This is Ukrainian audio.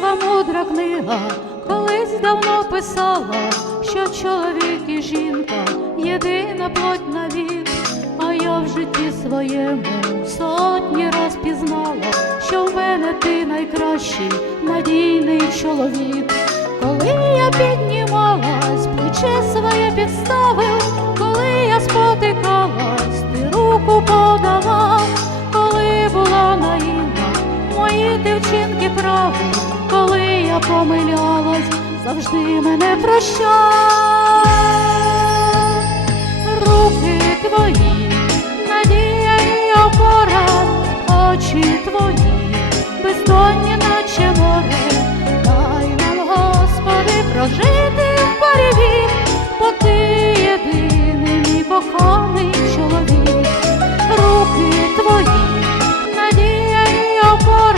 Та мудра книга колись давно писала, що чоловік і жінка єдина плоть на вік, а я в житті своєму сотні раз пізнала, що в мене ти найкращий надійний чоловік. Коли я піднімалась, плече своє підставив, коли я спотикалась, ти руку подавав, коли була наївна, мої ти вчинки я помилялась, завжди мене прощав. Руки твої, надія і опора, очі твої,